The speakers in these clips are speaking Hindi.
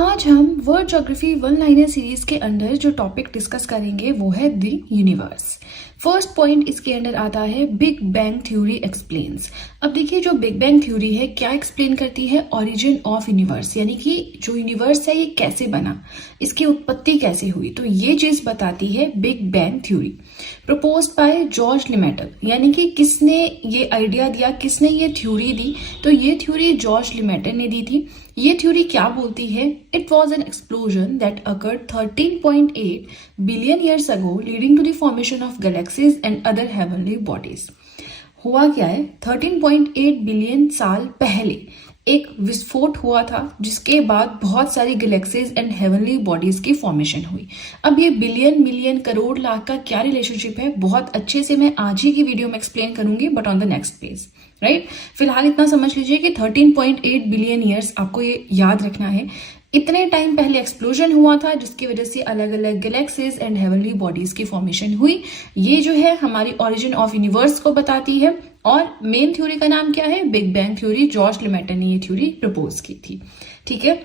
आज हम world geography one liner series के अंदर जो टॉपिक डिस्कस करेंगे वो है द यूनिवर्स। फर्स्ट पॉइंट इसके अंदर आता है बिग बैंग थ्योरी एक्सप्लेन्स। अब देखिए जो बिग बैंग थ्योरी है क्या एक्सप्लेन करती है, ओरिजिन ऑफ यूनिवर्स, यानी कि जो यूनिवर्स है ये कैसे बना, इसकी उत्पत्ति कैसे हुई, तो ये चीज बताती है big bang theory. Proposed by George Lemaitre, यानी कि किसने ये आइडिया दिया, किसने ये थ्योरी दी, तो ये थ्योरी जॉर्ज लिमेटर ने दी थी। ये थ्योरी क्या बोलती है, it was an explosion that occurred 13.8 billion years ago leading to the formation of galaxies and other heavenly bodies. हुआ क्या है, 13.8 बिलियन साल पहले एक विस्फोट हुआ था जिसके बाद बहुत सारी गैलेक्सीज एंड हेवनली बॉडीज की फॉर्मेशन हुई। अब ये बिलियन मिलियन करोड़ लाख का क्या रिलेशनशिप है, बहुत अच्छे से मैं आज ही की वीडियो में एक्सप्लेन करूंगी, but on the next page, right. फिलहाल इतना समझ लीजिए कि 13.8 बिलियन ईयर्स आपको ये याद रखना है। इतने टाइम पहले एक्सप्लोजन हुआ था जिसकी वजह से अलग अलग गैलेक्सीज एंड हेवनली बॉडीज की फॉर्मेशन हुई। ये जो है हमारी ओरिजिन ऑफ यूनिवर्स को बताती है। और मेन थ्योरी का नाम क्या है, बिग बैंग थ्योरी। जॉर्ज लिमेटर ने ये थ्योरी प्रपोज की थी, ठीक है।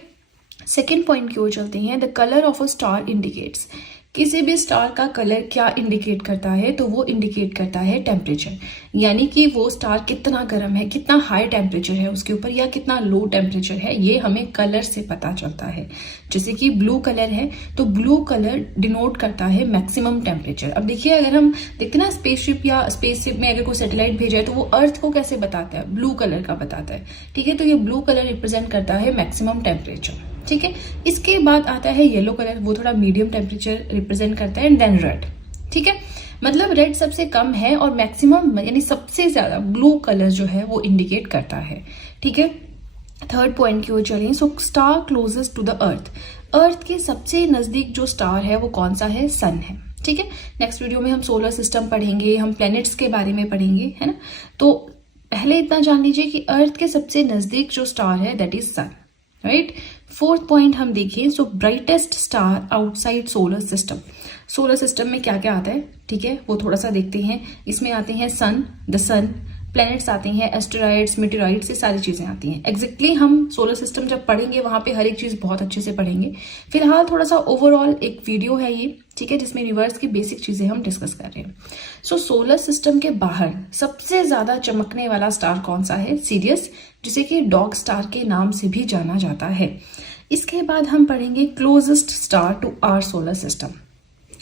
सेकेंड पॉइंट की ओर चलते हैं। The colour of a star indicates, किसी भी स्टार का कलर क्या इंडिकेट करता है, तो वो इंडिकेट करता है टेम्परेचर, यानी कि वो स्टार कितना गर्म है, कितना हाई टेम्परेचर है उसके ऊपर या कितना लो टेम्परेचर है, ये हमें कलर से पता चलता है। जैसे कि ब्लू कलर है तो ब्लू कलर डिनोट करता है मैक्सिमम टेम्परेचर। अब देखिए अगर हम देखते ना स्पेसशिप या स्पेसशिप में अगर कोई सैटेलाइट भेजा है तो वो अर्थ को कैसे बताता है, ब्लू कलर का बताता है, ठीक है। तो ये ब्लू कलर रिप्रेजेंट करता है मैक्सिमम टेम्परेचर, ठीक है। इसके बाद आता है येलो कलर, वो थोड़ा मीडियम टेम्परेचर रिप्रेजेंट करता है, एंड देन रेड, ठीक है। मतलब रेड सबसे कम है और मैक्सिमम यानी सबसे ज्यादा ब्लू कलर जो है वो इंडिकेट करता है, ठीक है। थर्ड पॉइंट की ओर चलें। So star closest to the earth, earth के सबसे नजदीक जो स्टार है वो कौन सा है, सन है, ठीक है। नेक्स्ट वीडियो में हम सोलर सिस्टम पढ़ेंगे, हम प्लैनेट्स के बारे में पढ़ेंगे, है ना। तो पहले इतना जान लीजिए कि अर्थ के सबसे नजदीक जो स्टार है that is sun, right. Fourth point हम देखिए। So brightest star outside solar system, solar system में क्या क्या आता है, ठीक है, वो थोड़ा सा देखते हैं। इसमें आते हैं सन, द सन, प्लैनेट्स आते हैं, एस्टेरॉइड्स, मेटेरॉइड्स, ये सारी चीजें आती हैं। एग्जैक्टली हम सोलर सिस्टम जब पढ़ेंगे वहां पे हर एक चीज बहुत अच्छे से पढ़ेंगे। फिलहाल थोड़ा सा ओवरऑल एक वीडियो है ये, ठीक है, जिसमें यूनिवर्स की बेसिक चीजें हम डिस्कस कर रहे हैं। सो सोलर सिस्टम के बाहर सबसे ज्यादा चमकने वाला स्टार कौन सा है, सीरियस, जिसे कि डॉग स्टार के नाम से भी जाना जाता है। इसके बाद हम पढ़ेंगे closest star to our solar system.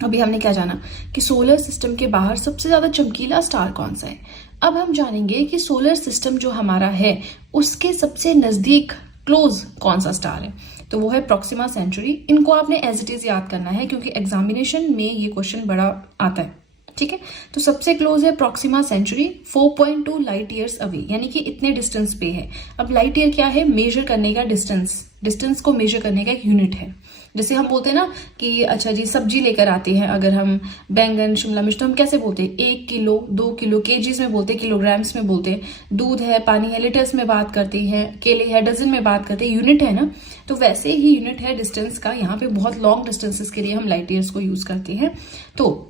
अभी हमने क्या जाना कि सोलर सिस्टम के बाहर सबसे ज्यादा चमकीला स्टार कौन सा है। अब हम जानेंगे कि सोलर सिस्टम जो हमारा है उसके सबसे नजदीक क्लोज कौन सा स्टार है, तो वो है प्रॉक्सिमा सेंचुरी। इनको आपने एज इट इज याद करना है क्योंकि एग्जामिनेशन में ये क्वेश्चन बड़ा आता है, ठीक है। तो सबसे क्लोज है Proxima Centauri, 4.2 light years away, यानी कि इतने डिस्टेंस पे है। अब लाइट ईयर क्या है, मेजर करने का डिस्टेंस, डिस्टेंस को मेजर करने का एक यूनिट है। जैसे हम बोलते हैं ना कि अच्छा जी सब्जी लेकर आते हैं, अगर हम बैंगन शिमला मिर्च, तो हम कैसे बोलते हैं, 1 किलो 2 किलो, केजीज में बोलते हैं, किलोग्राम्स में बोलते हैं। दूध है, पानी है, लीटर्स में बात करते हैं, केले है, डजन में बात करते हैं, यूनिट है ना। तो वैसे ही यूनिट है डिस्टेंस का, यहाँ पे बहुत लॉन्ग डिस्टेंसेस के लिए हम लाइट ईयर्स को यूज करते हैं। तो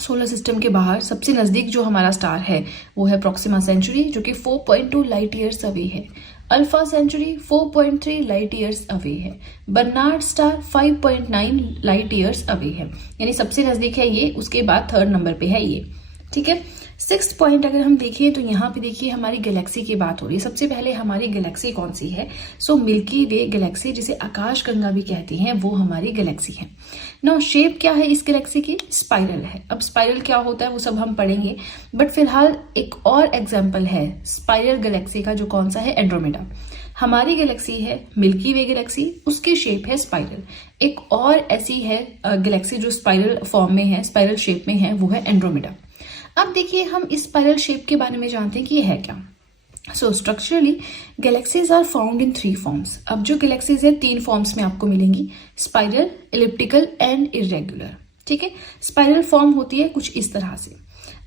सोलर सिस्टम के बाहर सबसे नजदीक जो हमारा स्टार है वो है प्रॉक्सिमा सेंचुरी, जो कि 4.2 लाइट ईयर्स अवे है। Alpha Centauri 4.3 light years away है। Barnard star 5.9 light years away है, यानी सबसे नजदीक है ये, उसके बाद थर्ड नंबर पे है ये, ठीक है। सिक्स्थ पॉइंट अगर हम देखिए तो यहाँ पे देखिए हमारी गैलेक्सी की बात हो रही है। सबसे पहले हमारी गैलेक्सी कौन सी है, सो मिल्की वे गैलेक्सी, जिसे आकाश गंगा भी कहते हैं, वो हमारी गैलेक्सी है। नाउ शेप क्या है इस गैलेक्सी की, स्पाइरल है। अब स्पाइरल क्या होता है वो सब हम पढ़ेंगे, बट फिलहाल एक और एग्जाम्पल है स्पाइरल गैलेक्सी का, जो कौन सा है, एंड्रोमेडा। हमारी गैलेक्सी है मिल्की वे गैलेक्सी, उसकी शेप है स्पाइरल। एक और ऐसी है गैलेक्सी जो स्पाइरल फॉर्म में है, स्पाइरल शेप में है, वो है एंड्रोमेडा। अब देखिए हम इस स्पाइरल शेप के बारे में जानते हैं कि ये है क्या। So structurally galaxies are found in 3 forms. अब जो गैलेक्सीज है 3 फॉर्म्स में आपको मिलेंगी, स्पाइरल, इलिप्टिकल एंड इरेगुलर, ठीक है। स्पाइरल फॉर्म होती है कुछ इस तरह से,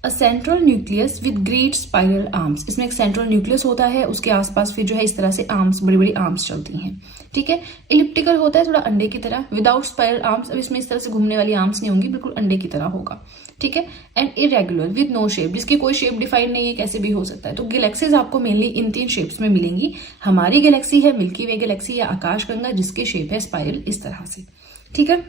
a central nucleus with great spiral arms. इसमें एक सेंट्रल न्यूक्लियस होता है, उसके आसपास फिर जो है इस तरह से आर्म्स, बड़ी बड़ी आर्म्स चलती हैं, ठीक है। इलिप्टिकल होता है थोड़ा अंडे की तरह, विदाउट स्पाइरल आर्म्स। अब इसमें इस तरह से घूमने वाली आर्म्स नहीं होंगी, बिल्कुल अंडे की तरह होगा, ठीक है, and irregular with no shape, जिसकी कोई शेप डिफाइन नहीं है, कैसे भी हो सकता है। तो गैलेक्सीज आपको मेनली इन 3 शेप्स में मिलेंगी। हमारी गैलेक्सी है मिल्की वे गैलेक्सी या आकाशगंगा, जिसकी शेप है स्पाइरल इस तरह से। ठीक है,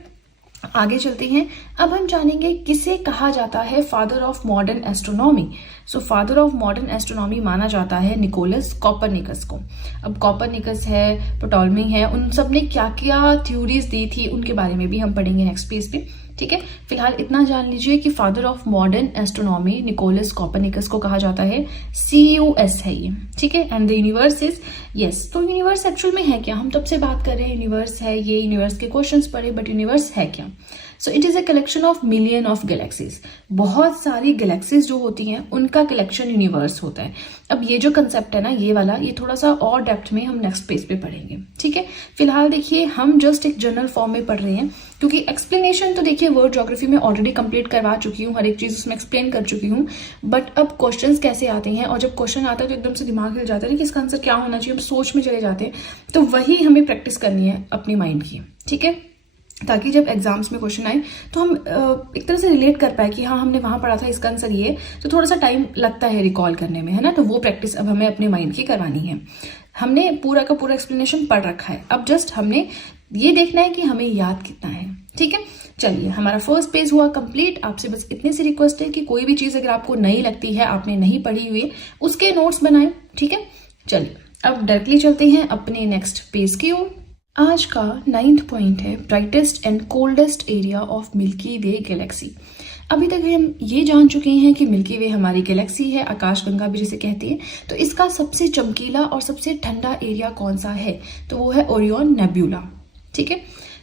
आगे चलते हैं। अब हम जानेंगे किसे कहा जाता है father of modern astronomy. So father of modern astronomy माना जाता है निकोलस कॉपरनिकस को। अब कॉपरनिकस है, प्टोलेमी है, उन सब ने क्या क्या थ्योरीज दी थी उनके बारे में भी हम पढ़ेंगे नेक्स्ट पेज पे। ठीक है, फिलहाल इतना जान लीजिए कि father of modern astronomy Nicolaus Copernicus को कहा जाता है, CUS है ये। ठीक है, and the universe is yes. तो यूनिवर्स एक्चुअल में है क्या? हम तब से बात कर रहे हैं यूनिवर्स है ये, यूनिवर्स के क्वेश्चंस पढ़े, बट यूनिवर्स है क्या? So it is a collection of million of galaxies. बहुत सारी गैलेक्सीज जो होती हैं उनका कलेक्शन यूनिवर्स होता है। अब ये जो कंसेप्ट है ना, ये वाला, ये थोड़ा सा और डेप्थ में हम नेक्स्ट पेज पे पढ़ेंगे। ठीक है, फिलहाल देखिए हम जस्ट एक जनरल फॉर्म में पढ़ रहे हैं, क्योंकि एक्सप्लेनेशन तो देखिए वर्ल्ड ज्योग्राफी में ऑलरेडी कंप्लीट करवा चुकी हूँ, हर एक चीज उसमें एक्सप्लेन कर चुकी हूँ। बट अब क्वेश्चंस कैसे आते हैं, और जब क्वेश्चन आता है तो एकदम से दिमाग हिल जाता है कि इसका आंसर क्या होना चाहिए, हम सोच में चले जाते हैं। तो वही हमें प्रैक्टिस करनी है अपनी माइंड की। ठीक है, ताकि जब एग्जाम्स में क्वेश्चन आए तो हम एक तरह से रिलेट कर पाए कि हाँ हमने वहां पढ़ा था, इसका आंसर ये। तो थोड़ा सा टाइम लगता है रिकॉल करने में, है ना। तो वो प्रैक्टिस अब हमें अपने माइंड की करवानी है। हमने पूरा का पूरा एक्सप्लेनेशन पढ़ रखा है, अब जस्ट हमने ये देखना है कि हमें याद कितना है। ठीक है, चलिए हमारा फर्स्ट पेज हुआ कंप्लीट। आपसे बस इतनी सी रिक्वेस्ट है कि कोई भी चीज अगर आपको नई लगती है, आपने नहीं पढ़ी हुई, उसके नोट्स बनाएं। ठीक है, चलिए अब डायरेक्टली चलते हैं अपने नेक्स्ट पेज की ओर। आज का 9th पॉइंट है brightest and coldest area of milky way Galaxy. अभी तक हम ये जान चुके हैं कि मिल्की वे हमारी गैलेक्सी है, आकाशगंगा भी जिसे कहते हैं। तो इसका सबसे चमकीला और सबसे ठंडा एरिया कौन सा है? तो वो है ओरियन नेब्यूला। ठीक है,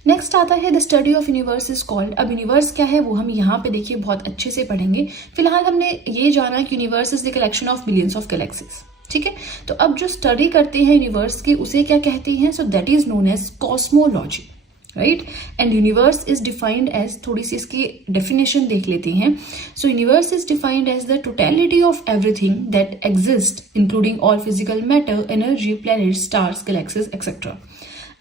नेक्स्ट आता है the study of universe is called. अब यूनिवर्स क्या है वो हम यहाँ पे देखिए बहुत अच्छे से पढ़ेंगे। फिलहाल हमने ये जाना कि universe is the collection of billions of galaxies. ठीक है, तो अब जो स्टडी करते हैं यूनिवर्स की उसे क्या कहते हैं? So that is known as cosmology, right. And universe is defined as, थोड़ी सी इसकी डेफिनेशन देख लेते हैं। So universe is defined as the totality of everything that exist including all physical matter, energy, planet, stars, galaxies etcetera.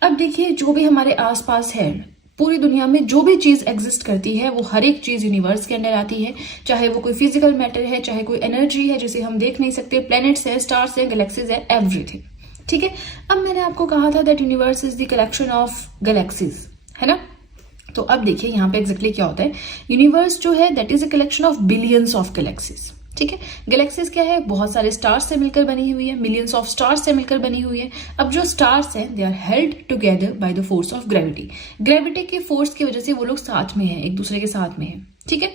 अब देखिए जो भी हमारे आसपास है, पूरी दुनिया में जो भी चीज एग्जिस्ट करती है वो हर एक चीज यूनिवर्स के अंदर आती है। चाहे वो कोई फिजिकल मैटर है, चाहे कोई एनर्जी है जिसे हम देख नहीं सकते, प्लैनेट्स है, स्टार्स है, गैलेक्सीज है, एवरीथिंग। ठीक है, अब मैंने आपको कहा था that universe is the collection of galaxies, है ना। तो अब देखिए यहाँ पे एग्जैक्टली क्या होता है। यूनिवर्स जो है that is a collection of billions of galaxies. ठीक है, गैलेक्सीज क्या है? बहुत सारे स्टार्स से मिलकर बनी हुई है, मिलियंस ऑफ स्टार्स से मिलकर बनी हुई है। अब जो स्टार्स हैं they are held together by the force of gravity. Gravity के फोर्स की वजह से वो लोग साथ में हैं, एक दूसरे के साथ में हैं। ठीक है,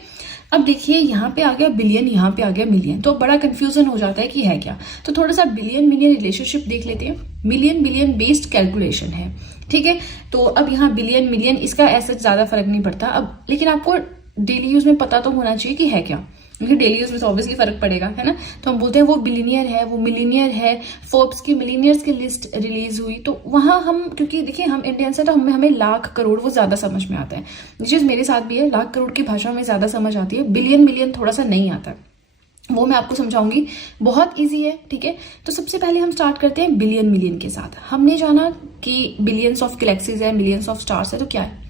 अब देखिए यहाँ पे आ गया बिलियन, यहाँ पे आ गया मिलियन, तो बड़ा कंफ्यूजन हो जाता है कि है क्या। तो थोड़ा सा बिलियन मिलियन रिलेशनशिप देख लेते हैं। मिलियन बिलियन बेस्ड कैलकुलेशन है। ठीक है, तो अब यहाँ बिलियन मिलियन इसका ऐसा ज्यादा फर्क नहीं पड़ता अब, लेकिन आपको डेली यूज में पता तो होना चाहिए कि है क्या, क्योंकि डेली यूज में ऑब्वियसली फर्क पड़ेगा, है ना। तो हम बोलते हैं वो बिलियनियर है, वो मिलीनियर है। फोर्ब्स की मिलीनियर्स की लिस्ट रिलीज हुई तो वहां हम, क्योंकि देखिए हम इंडियंस है तो हमें लाख करोड़ वो ज्यादा समझ में आता है। ये चीज मेरे साथ भी है, लाख करोड़ की भाषा में ज्यादा समझ आती है, बिलियन मिलियन थोड़ा सा नहीं आता, वो मैं आपको समझाऊंगी, बहुत इजी है। ठीक है, तो सबसे पहले हम स्टार्ट करते हैं बिलियन मिलियन के साथ। हमने जाना कि बिलियंस ऑफ गैलेक्सीज है, मिलियंस ऑफ स्टार्स है, तो क्या है?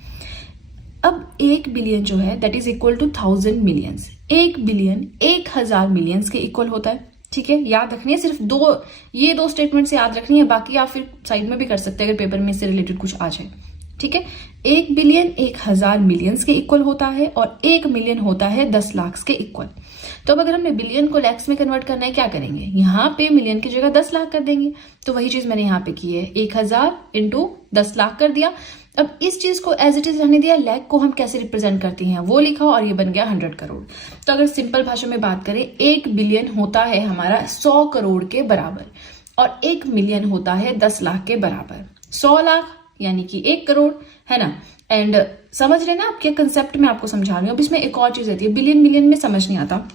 अब 1 बिलियन जो है that is equal to 1000 millions. 1 billion 1000 millions के इक्वल होता है। ठीक है, याद रखनी है, सिर्फ ये दो स्टेटमेंट से याद रखनी है, बाकी आप फिर साइड में भी कर सकते हैं अगर पेपर में इससे रिलेटेड कुछ आ जाए। ठीक है, 1 बिलियन 1000 मिलियंस के इक्वल होता है और 1 मिलियन होता है 10 लाख के इक्वल। तो अब अगर हमने बिलियन को लैक्स में कन्वर्ट करना है, क्या करेंगे? यहाँ पे मिलियन की जगह 10 लाख कर देंगे। तो वही चीज मैंने यहाँ पे की है, 1000 इंटू 10 लाख कर दिया। अब इस चीज को एज इट इज रहने दिया, लैख को हम कैसे रिप्रेजेंट करते हैं वो लिखा और ये बन गया 100 करोड़। तो अगर सिंपल भाषा में बात करें, 1 बिलियन होता है हमारा 100 करोड़ के बराबर और 1 मिलियन होता है 10 लाख के बराबर। 100 लाख यानी कि 1 करोड़, है ना। एंड समझ रहे ना आप क्या कंसेप्ट में आपको समझा रही हूँ। अब इसमें एक और चीज रहती है, बिलियन मिलियन में समझ नहीं आता।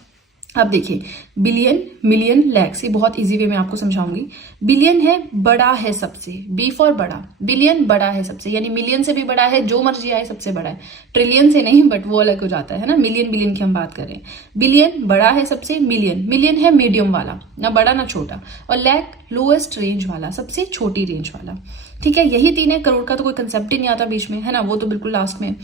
अब देखिए बिलियन मिलियन लैक्स, ये बहुत इजी वे में आपको समझाऊंगी। बिलियन है बड़ा है सबसे, बी फॉर बड़ा, बिलियन बड़ा है सबसे, यानी मिलियन से भी बड़ा है, जो मर्जी आए सबसे बड़ा है। ट्रिलियन से नहीं, बट वो अलग हो जाता है ना, मिलियन बिलियन की हम बात कर रहे हैं। बिलियन बड़ा है सबसे, मिलियन है मीडियम वाला, ना बड़ा ना छोटा, और लैक लोएस्ट रेंज वाला, सबसे छोटी रेंज वाला। ठीक है, यही 3 है। करोड़ का तो कोई कंसेप्ट ही नहीं आता बीच में, है ना, वो तो बिल्कुल लास्ट में।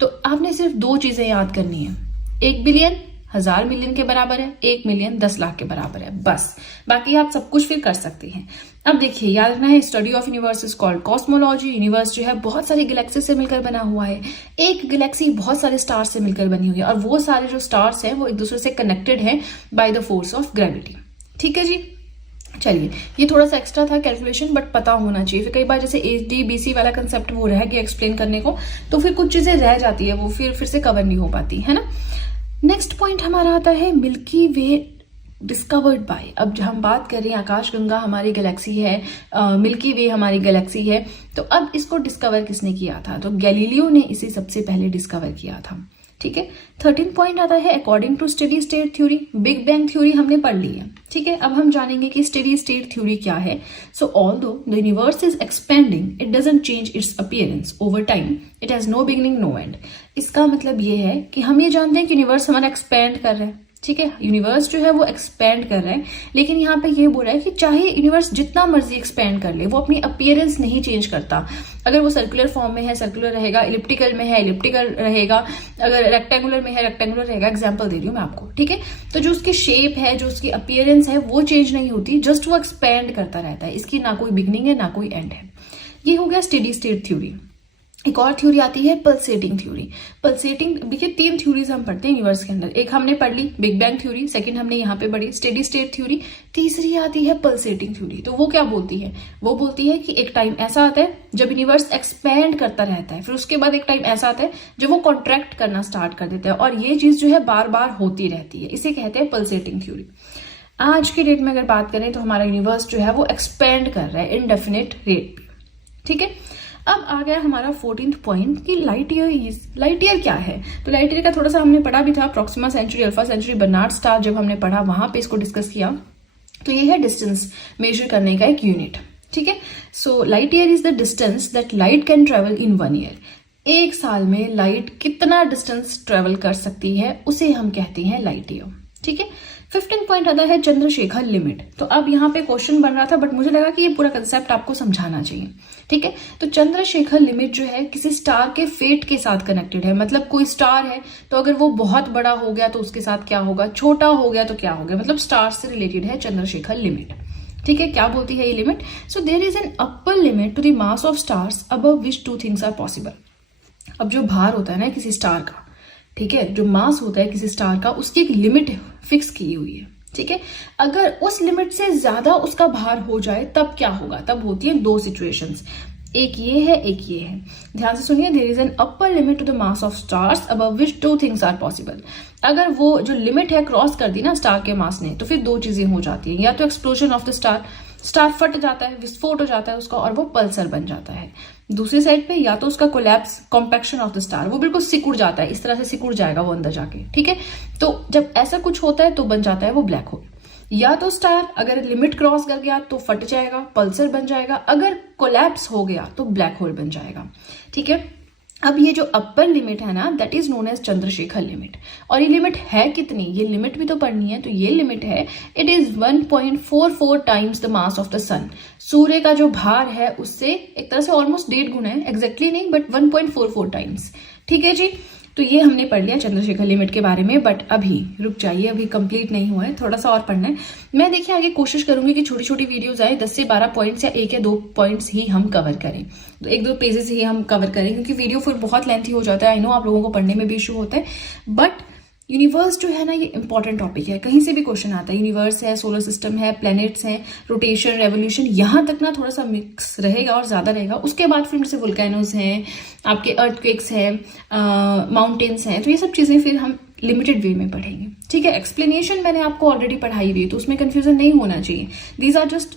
तो आपने सिर्फ 2 चीजें याद करनी है। 1 बिलियन 1000 मिलियन के बराबर है, 1 मिलियन 10 लाख के बराबर है, बस। बाकी आप सब कुछ फिर कर सकते हैं। अब देखिए, याद रखना है, study of universe is called cosmology. Universe जो है बहुत सारी गैलेक्सी से मिलकर बना हुआ है। एक गैलेक्सी बहुत सारे स्टार्स से मिलकर बनी हुई है, और वो सारे जो स्टार्स हैं वो एक दूसरे से कनेक्टेड हैं bye the force of gravity. ठीक है जी, चलिए, ये थोड़ा सा एक्स्ट्रा था कैलकुलेशन, बट पता होना चाहिए। फिर कई बार जैसे ADBC वाला कंसेप्ट वो रह गया एक्सप्लेन करने को, तो फिर कुछ चीजें रह जाती है, वो फिर से कवर नहीं हो पाती है ना। नेक्स्ट पॉइंट हमारा आता है मिल्की वे डिस्कवर्ड बाय। अब हम बात कर रहे हैं आकाशगंगा हमारी गैलेक्सी है, मिल्की वे हमारी गैलेक्सी है, तो अब इसको डिस्कवर किसने किया था? तो गैलीलियो ने इसे सबसे पहले डिस्कवर किया था। ठीक है, 13 पॉइंट आता है according to steady state theory. Big bang theory हमने पढ़ ली है। ठीक है, अब हम जानेंगे कि स्टेडी स्टेट थ्योरी क्या है। So although the universe is expanding, it doesn't change its appearance over time, it has no beginning no end. इसका मतलब ये है कि हम ये जानते हैं कि यूनिवर्स हमारा एक्सपेंड कर रहा है। ठीक है, यूनिवर्स जो है वो एक्सपेंड कर रहा है, लेकिन यहाँ पे ये बोल रहा है कि चाहे यूनिवर्स जितना मर्जी एक्सपेंड कर ले, वो अपनी अपीयरेंस नहीं चेंज करता। अगर वो सर्कुलर फॉर्म में है सर्कुलर रहेगा, इलिप्टिकल में है इलिप्टिकल रहेगा, अगर रेक्टेंगुलर में है रेक्टेंगुलर रहेगा। एग्जांपल दे रही हूँ मैं आपको। ठीक है, तो जो उसकी शेप है, जो उसकी अपीयरेंस है, वो चेंज नहीं होती, जस्ट वो एक्सपेंड करता रहता है। इसकी ना कोई बिगनिंग है ना कोई एंड है। ये हो गया स्टेडी स्टेट थ्योरी। एक और थ्योरी आती है पल्सेटिंग थ्योरी। पल्सेटिंग, देखिए 3 थ्योरीज हम पढ़ते हैं यूनिवर्स के अंदर। एक हमने पढ़ ली बिग बैंग थ्योरी, सेकंड हमने यहाँ पे पढ़ी स्टेडी स्टेट थ्योरी, तीसरी आती है पल्सेटिंग थ्योरी। तो वो क्या बोलती है? वो बोलती है कि एक टाइम ऐसा आता है जब यूनिवर्स एक्सपेंड करता रहता है, फिर उसके बाद एक टाइम ऐसा आता है जब वो कॉन्ट्रैक्ट करना स्टार्ट कर देता है, और ये चीज जो है बार बार होती रहती है। इसे कहते हैं पल्सेटिंग थ्योरी। आज के डेट में अगर बात करें तो हमारा यूनिवर्स जो है वो एक्सपेंड कर रहा है इनडेफिनेट रेट पे। ठीक है, अब आ गया हमारा 14th पॉइंट कि लाइट ईयर क्या है। तो लाइट ईयर का थोड़ा सा हमने पढ़ा भी था, Proxima Centauri, Alpha Centauri, Barnard star, जब हमने पढ़ा वहां पे इसको डिस्कस किया। तो ये है डिस्टेंस मेजर करने का एक यूनिट। ठीक है, so light year is the distance that light can travel in 1 year. एक साल में लाइट कितना डिस्टेंस ट्रेवल कर सकती है, उसे हम कहते हैं लाइट ईयर। ठीक है, 15 पॉइंट आता है चंद्रशेखर लिमिट। तो अब यहाँ पे क्वेश्चन बन रहा था, बट मुझे लगा कि ये पूरा कंसेप्ट आपको समझाना चाहिए। ठीक है, तो चंद्रशेखर लिमिट जो है किसी स्टार के फेट के साथ कनेक्टेड है। मतलब कोई स्टार है तो अगर वो बहुत बड़ा हो गया तो उसके साथ क्या होगा, छोटा हो गया तो क्या हो गया, मतलब स्टार से रिलेटेड है चंद्रशेखर लिमिट। ठीक है, क्या बोलती है ये limit? So there is an upper limit to the mass of stars above which 2 things are possible. अब जो भार होता है ना किसी स्टार का, ठीक है, जो मास होता है किसी स्टार का, उसकी एक लिमिट फिक्स की हुई है। ठीक है, अगर उस लिमिट से ज्यादा उसका भार हो जाए तब क्या होगा? तब होती है 2 सिचुएशंस, एक ये है एक ये है। ध्यान से सुनिए, there is an upper limit to the mass of stars above which 2 things are possible. अगर वो जो लिमिट है क्रॉस कर दी ना स्टार के मास ने, तो फिर 2 चीजें हो जाती है, या तो एक्सप्लोजन ऑफ द स्टार फट जाता है, विस्फोट हो जाता है उसका, और वो पल्सर बन जाता है। दूसरी साइड पे या तो उसका collapse, compaction of the star, वो बिल्कुल सिकुड़ जाता है, इस तरह से सिकुड़ जाएगा वो अंदर जाके। ठीक है, तो जब ऐसा कुछ होता है तो बन जाता है वो ब्लैक होल। या तो स्टार अगर लिमिट क्रॉस कर गया तो फट जाएगा, पल्सर बन जाएगा, अगर कोलैप्स हो गया तो ब्लैक होल बन जाएगा। ठीक है, अब ये जो अपर लिमिट है ना, that is known as Chandrasekhar limit. और ये लिमिट है कितनी, ये लिमिट भी तो पढ़नी है। तो ये लिमिट है, it is 1.44 times the mass of the sun. सूर्य का जो भार है उससे एक तरह से ऑलमोस्ट 1.5 गुना है, एग्जैक्टली नहीं बट 1.44 टाइम्स। ठीक है जी, तो ये हमने पढ़ लिया चंद्रशेखर लिमिट के बारे में। बट अभी रुक जाइए, अभी कंप्लीट नहीं हुआ है, थोड़ा सा और पढ़ना है। मैं देखिए आगे कोशिश करूंगी कि छोटी छोटी वीडियोस आए, 10 से 12 पॉइंट्स या 1 या 2 पॉइंट्स ही हम कवर करें, तो 1-2 पेजेस ही हम कवर करें, क्योंकि वीडियो फिर बहुत लेंथी हो जाता है। आई नो आप लोगों को पढ़ने में भी इशू होता है, बट यूनिवर्स जो है ना, ये इंपॉर्टेंट टॉपिक है, कहीं से भी क्वेश्चन आता है। यूनिवर्स है, सोलर सिस्टम है, प्लैनेट्स हैं, रोटेशन, रेवोल्यूशन, यहां तक ना थोड़ा सा मिक्स रहेगा और ज्यादा रहेगा। उसके बाद फिर जैसे वोल्केनोज हैं, आपके अर्थक्वेक्स हैं, माउंटेन्स हैं, तो ये सब चीजें फिर हम लिमिटेड वे में पढ़ेंगे। ठीक है, एक्सप्लेनेशन मैंने आपको ऑलरेडी पढ़ाई हुई है, तो उसमें कंफ्यूजन नहीं होना चाहिए। दीज आर जस्ट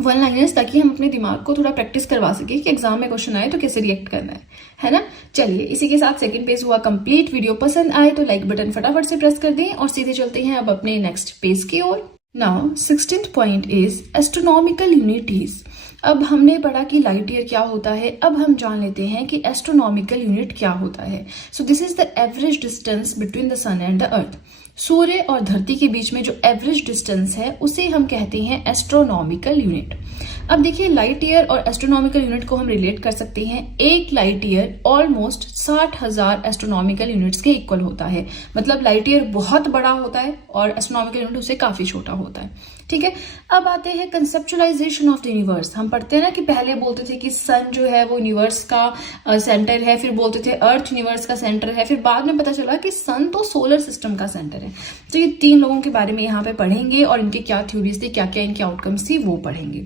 1 लाइनर्स, ताकि हम अपने दिमाग को थोड़ा प्रैक्टिस करवा सके कि एग्जाम में क्वेश्चन आए तो कैसे रिएक्ट करना है ना। चलिए, इसी के साथ सेकंड पेज हुआ कंप्लीट। वीडियो पसंद आए तो लाइक बटन फटाफट से प्रेस कर दें, और सीधे चलते हैं अब अपने नेक्स्ट पेज की ओर। Now 16th point is astronomical unities. अब हमने पढ़ा कि लाइट ईयर क्या होता है, अब हम जान लेते हैं कि एस्ट्रोनॉमिकल यूनिट क्या होता है। So this is the average distance between the sun and the earth. सूर्य और धरती के बीच में जो एवरेज डिस्टेंस है उसे हम कहते हैं एस्ट्रोनॉमिकल यूनिट। अब देखिए लाइट ईयर और एस्ट्रोनॉमिकल यूनिट को हम रिलेट कर सकते हैं। एक light year almost 60,000 astronomical units के इक्वल होता है। मतलब लाइट ईयर बहुत बड़ा होता है और एस्ट्रोनॉमिकल यूनिट उससे काफी छोटा होता है। ठीक है, अब आते हैं कंसेप्चुलाइजेशन ऑफ द यूनिवर्स। हम पढ़ते हैं ना कि पहले बोलते थे कि सन जो है वो यूनिवर्स का सेंटर है, फिर बोलते थे अर्थ यूनिवर्स का सेंटर है, फिर बाद में पता चला कि सन तो सोलर सिस्टम का सेंटर है। तो ये 3 लोगों के बारे में यहाँ पे पढ़ेंगे और इनकी क्या थ्योरीज थी, क्या क्या इनके आउटकम्स थी वो पढ़ेंगे।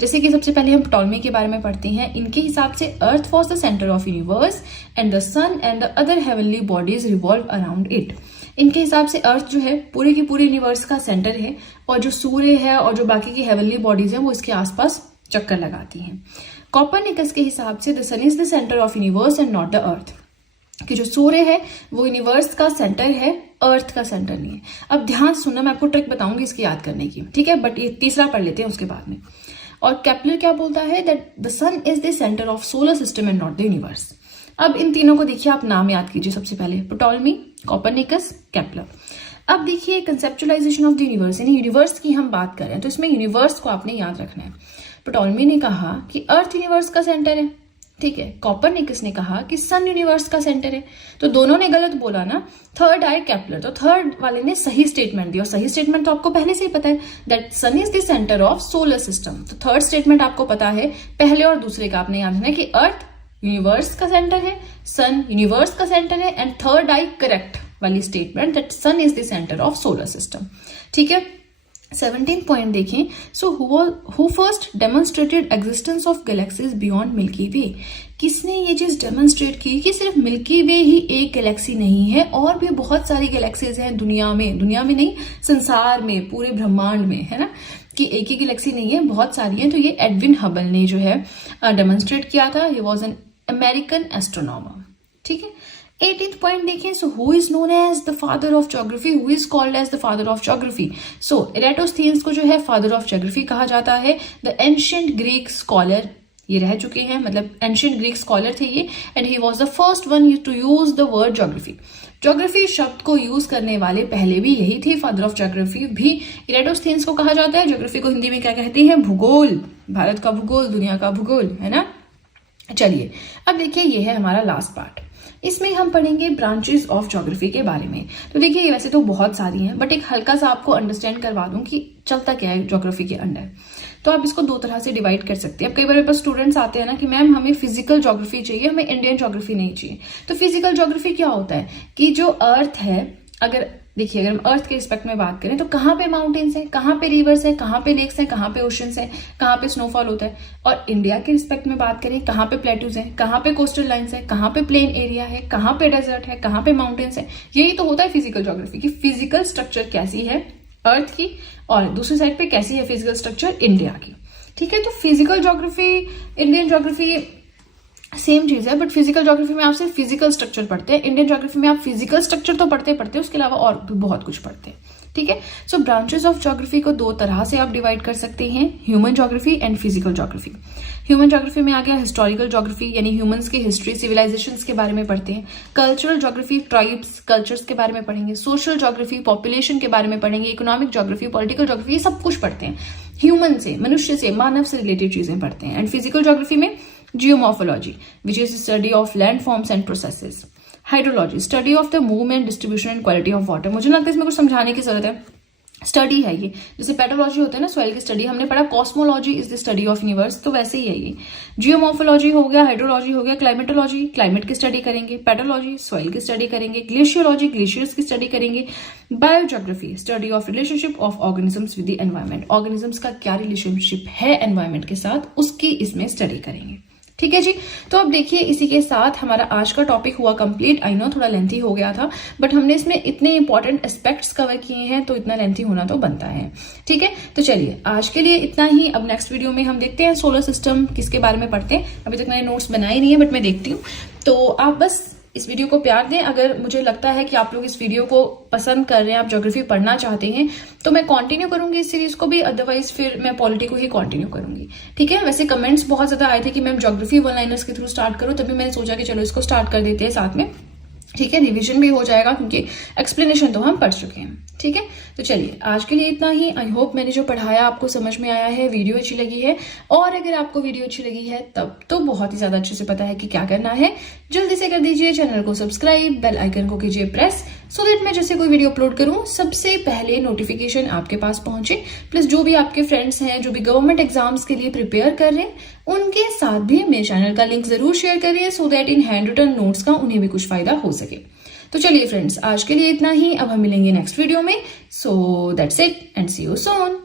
जैसे कि सबसे पहले हम टॉलमी के बारे में पढ़ते हैं। इनके हिसाब से earth was the centre of universe and the sun and the other heavenly bodies revolve around it. इनके हिसाब से अर्थ जो है पूरे की पूरे यूनिवर्स का सेंटर है और जो सूर्य है और जो बाकी की हेवनली बॉडीज हैं वो इसके आसपास चक्कर लगाती हैं। कोपरनिकस के हिसाब से the sun is the centre of universe and not the earth, कि जो सूर्य है वो यूनिवर्स का सेंटर है, अर्थ का सेंटर नहीं है। अब ध्यान सुनना, मैं आपको ट्रिक बताऊंगी इसकी याद करने की, ठीक है, बट ये तीसरा पढ़ लेते हैं उसके बाद में। और केपलर क्या बोलता है, that the sun is the centre of solar system and not the universe. अब इन तीनों को देखिए, आप नाम याद कीजिए सबसे पहले, टॉलमी, कोपरनिकस, केपलर। अब देखिए कंसेप्चुलाइजेशन ऑफ द यूनिवर्स, यानी यूनिवर्स की हम बात कर रहे हैं तो इसमें यूनिवर्स को आपने याद रखना है। टॉलमी ने कहा कि अर्थ यूनिवर्स का सेंटर है, ठीक है। कोपरनिकस ने कहा कि सन यूनिवर्स का सेंटर है। तो दोनों ने गलत बोला ना। थर्ड आए केपलर, तो थर्ड वाले ने सही स्टेटमेंट दी, और सही स्टेटमेंट तो आपको पहले से ही पता है, that sun is the centre of solar system. तो थर्ड स्टेटमेंट आपको पता है, पहले और दूसरे का आपने याद रखना है कि अर्थ यूनिवर्स का सेंटर है, सन यूनिवर्स का सेंटर है, एंड थर्ड आई करेक्ट वाली statement, that sun is the centre of solar system. ठीक है, 17 पॉइंट देखें। So who first demonstrated existence of galaxies beyond Milky Way. किसने ये चीज डेमोन्स्ट्रेट की कि सिर्फ मिल्की वे ही एक गैलेक्सी नहीं है, और भी बहुत सारी गैलेक्सीज हैं दुनिया में नहीं, संसार में, पूरे ब्रह्मांड में, है ना, कि एक ही गैलेक्सी नहीं है, बहुत सारी है। तो ये एडविन हबल ने जो है डेमोन्स्ट्रेट किया था। He was an American astronomer. ठीक है, 18th पॉइंट देखें। So who is known as the father of geography, who is called as the father of geography. So Eratosthenes को जो है फादर ऑफ ज्योग्राफी कहा जाता है। द एंशिएंट ग्रीक स्कॉलर, ये रह चुके हैं, मतलब एंशिएंट ग्रीक स्कॉलर थे ये, and he was the first one two use the word geography. Geography शब्द को यूज करने वाले पहले भी यही थे, फादर ऑफ ज्योग्राफी भी इरेटोस्थेनेस को कहा जाता है। ज्योग्राफी को हिंदी में क्या कहते हैं, भूगोल, भारत का भूगोल, दुनिया का भूगोल, है ना। चलिए अब देखिए, ये है हमारा लास्ट पार्ट। इसमें हम पढ़ेंगे ब्रांचेस ऑफ ज्योग्राफी के बारे में। तो देखिए वैसे तो बहुत सारी हैं, बट एक हल्का सा आपको अंडरस्टैंड करवा दूं कि चलता क्या है ज्योग्राफी के अंडर। तो आप इसको 2 तरह से डिवाइड कर सकते हैं। अब कई बार मेरे पास स्टूडेंट्स आते हैं ना कि मैम हमें फिजिकल ज्योग्राफी चाहिए, हमें इंडियन ज्योग्राफी नहीं चाहिए। तो फिजिकल ज्योग्राफी क्या होता है कि जो अर्थ है, अगर देखिए अगर हम अर्थ के रिस्पेक्ट में बात करें तो कहाँ पे माउंटेन्स हैं, कहाँ पे रिवर्स हैं, कहाँ पे लेक्स हैं, कहाँ पे ओशंस हैं, कहाँ पे स्नोफॉल होता है। और इंडिया के रिस्पेक्ट में बात करें, कहाँ पे प्लेटूज हैं, कहाँ पे कोस्टल लाइंस हैं, कहाँ पे प्लेन एरिया है, कहाँ पे डेजर्ट है, कहाँ पे माउंटेन्स है। यही तो होता है फिजिकल ज्योग्राफी की फिजिकल स्ट्रक्चर कैसी है अर्थ की, और दूसरी साइड पे कैसी है फिजिकल स्ट्रक्चर इंडिया की। ठीक है, तो physical geography, Indian geography same चीज है, बट फिजिकल ज्योग्राफी में आप सिर्फ फिजिकल स्ट्रक्चर पढ़ते हैं, इंडियन ज्योग्राफी में आप फिजिकल स्ट्रक्चर तो पढ़ते हैं, उसके अलावा और भी बहुत कुछ पढ़ते हैं। ठीक है, सो ब्रांचेस ऑफ ज्योग्राफी को 2 तरह से आप डिवाइड कर सकते हैं, human geography and physical geography. Human geography में आ गया हिस्टोरिकल ज्योग्राफी, यानी ह्यूमंस की हिस्ट्री, सिविलाइजेशंस के बारे में पढ़ते हैं। कल्चरल ज्योग्राफी, ट्राइब्स, कल्चर्स के बारे में पढ़ेंगे। सोशल ज्योग्राफी, पॉपुलेशन के बारे में पढ़ेंगे। इकोनॉमिक ज्योग्राफी, पॉलिटिकल ज्योग्राफी, ये सब कुछ पढ़ते हैं। ह्यूमन से, मनुष्य से, मानव से रिलेटेड चीजें पढ़ते हैं। एंड फिजिकल ज्योग्राफी में geomorphology, which is the study of landforms and processes. Hydrology, study of the movement, distribution and quality of water. मुझे लगता है इसमें कुछ समझाने की जरूरत है, स्टडी है ये। जैसे पेडोलॉजी होता है ना, सॉइल की स्टडी हमने पढ़ा, cosmology is the study of universe, तो वैसे ही है ये। जियोमॉर्फोलॉजी हो गया, हाइड्रोलॉजी हो गया, क्लाइमेटोलॉजी, क्लाइमेट की स्टडी करेंगे। पेडोलॉजी, सॉइल की स्टडी करेंगे। ग्लेशियोलॉजी, ग्लेशियर्स की स्टडी करेंगे। Biogeography, study of relationship of organisms with the environment, organisms का क्या रिलेशनशिप है एनवायरमेंट के साथ, उसकी इसमें स्टडी करेंगे। ठीक है जी, तो अब देखिए इसी के साथ हमारा आज का टॉपिक हुआ कंप्लीट। आई नो थोड़ा लेंथी हो गया था, बट हमने इसमें इतने इंपॉर्टेंट एस्पेक्ट्स कवर किए हैं तो इतना लेंथी होना तो बनता है। ठीक है, तो चलिए आज के लिए इतना ही। अब नेक्स्ट वीडियो में हम देखते हैं सोलर सिस्टम किसके बारे में पढ़ते हैं। अभी तक मैंने नोट्स बनाए नहीं है, बट मैं देखती हूँ। तो आप बस इस वीडियो को प्यार दें। अगर मुझे लगता है कि आप लोग इस वीडियो को पसंद कर रहे हैं, आप ज्योग्राफी पढ़ना चाहते हैं, तो मैं कंटिन्यू करूंगी इस सीरीज को भी, अदरवाइज फिर मैं पॉलिटी को ही कंटिन्यू करूंगी। ठीक है, वैसे कमेंट्स बहुत ज्यादा आए थे कि मैम ज्योग्राफी 1 लाइनर्स के थ्रू स्टार्ट करूं, तभी मैंने सोचा कि चलो इसको स्टार्ट कर देते हैं साथ में। ठीक है, रिविजन भी हो जाएगा क्योंकि एक्सप्लेनेशन तो हम पढ़ चुके हैं। ठीक है, तो चलिए आज के लिए इतना ही। आई होप मैंने जो पढ़ाया आपको समझ में आया है, वीडियो अच्छी लगी है। और अगर आपको वीडियो अच्छी लगी है तब तो बहुत ही ज्यादा अच्छे से पता है कि क्या करना है। जल्दी से कर दीजिए चैनल को सब्सक्राइब, बेल आइकन को कीजिए प्रेस, सो दैट मैं जैसे कोई वीडियो अपलोड करूं सबसे पहले नोटिफिकेशन आपके पास पहुंचे। प्लस जो भी आपके फ्रेंड्स हैं जो भी गवर्नमेंट एग्जाम्स के लिए प्रिपेयर कर रहे हैं, उनके साथ भी मेरे चैनल का लिंक जरूर शेयर करिए, so that in handwritten notes का उन्हें भी कुछ फायदा हो सके। तो चलिए फ्रेंड्स, आज के लिए इतना ही। अब हम मिलेंगे नेक्स्ट वीडियो में। So that's it and see you soon.